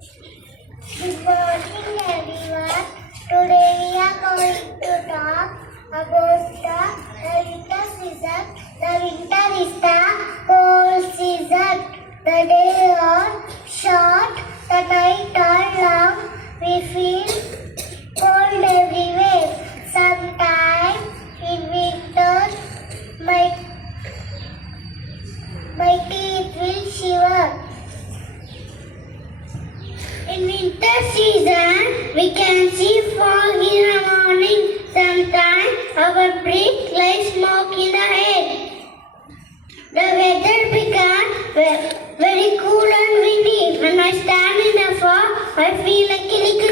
Good morning, everyone. Today we are going to talk about the winter season. The winter is the cold season. The days are short, the nights are long. We feel cold everywhere. Sometimes in winter, my teeth will shiver. In winter season, we can see fog in the morning. Sometimes our breath like smoke in the air. The weather becomes very cool and windy. When I stand in the fog, I feel like a little